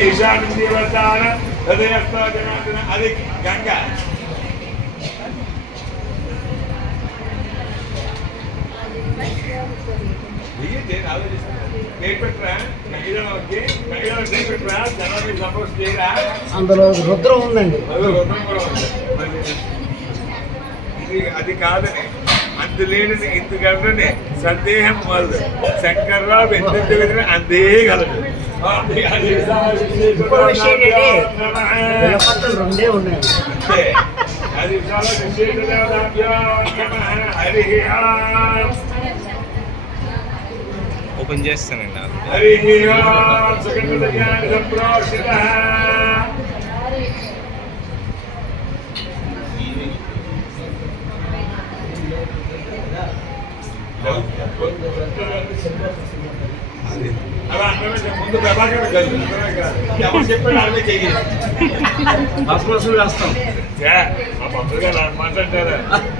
ఈశాన్యం దేవతాన హృదయస్థ జనార్దన అది గంగ అందులో రుద్రం ఉందండి. అది కాదని అందులేనిది ఇందుకంటే సందేహం మొదలు శంకర్రావు ఎంత అందే కలదు. రెండే ఉన్నాయి. అది చాలా ఓపెన్ చేస్తానండి. హరి సంప్రోషిత ముందు ప్రభాకర్ ఎవరు చెప్పండి అదే చెయ్యి. వేస్తాం మాట్లాడతారా